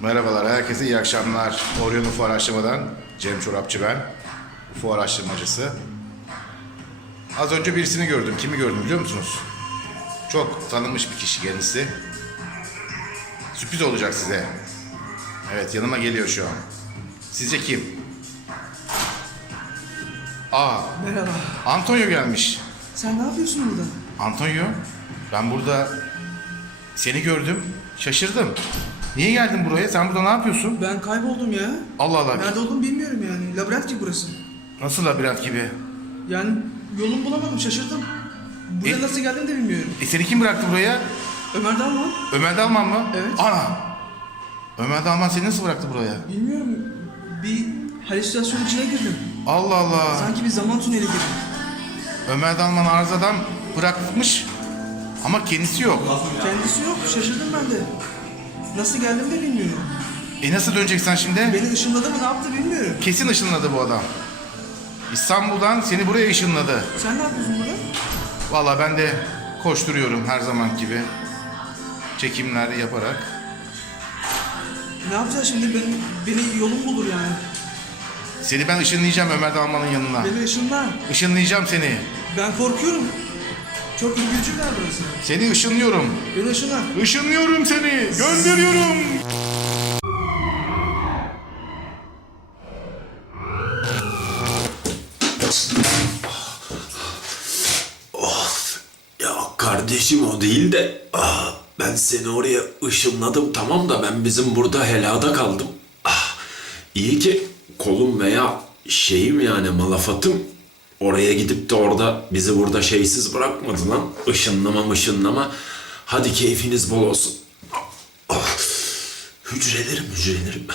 Merhabalar, herkese iyi akşamlar. Orion UFO araştırmadan Cem Çorapçı ben. UFO araştırmacısı. Az önce birisini gördüm. Kimi gördüm biliyor musunuz? Çok tanınmış bir kişi kendisi. Sürpriz olacak size. Evet, yanıma geliyor şu an. Sizce kim? Aa, Merhaba. Antonio gelmiş. Sen ne yapıyorsun burada? Antonio, ben burada seni gördüm. Şaşırdım. Niye geldin buraya? Sen burada ne yapıyorsun? Ben kayboldum ya. Allah Allah. Nerede olduğumu bilmiyorum yani. Labirent gibi burası. Nasıl labirent gibi? Yani yolumu bulamadım şaşırdım. Buraya E- nasıl geldim de bilmiyorum. E seni kim bıraktı buraya? Ömer Dalman? Ömer Dalman mı? Evet. Ana! Ömer Dalman seni nasıl bıraktı buraya? Bilmiyorum. Bir halüsinasyon içine girdim. Allah Allah. Sanki bir zaman tüneli gibi. Ömer Dalman arızadan bırakmış ama kendisi yok. Kendisi yok. Şaşırdım ben de. Nasıl geldim de bilmiyorum. E nasıl döneceksin şimdi? Beni ışınladı mı ne yaptı bilmiyorum. Kesin ışınladı bu adam. İstanbul'dan seni buraya ışınladı. Sen ne yapıyorsun burada? Vallahi ben de koşturuyorum her zaman gibi. Çekimler yaparak. Ne yapacağız şimdi? Beni, beni yolum bulur yani. Seni ben ışınlayacağım Ömer Dalman'ın yanına. Beni ışınla. Işınlayacağım seni. Ben korkuyorum. Çok ürkütücü bir yer burası. Seni ışınlıyorum. Beni ışınla. Işınlıyorum seni. Gönderiyorum. Ya kardeşim o değil de ah, ben seni oraya ışınladım tamam da ben bizim burada helada kaldım. Ah, iyi ki kolum veya şeyim yani malafatım oraya gidip de orada bizi burada şeysiz bırakmadı lan. Işınlama ışınlama. Hadi keyfiniz bol olsun. Ah, hücrelerim hücrelerim.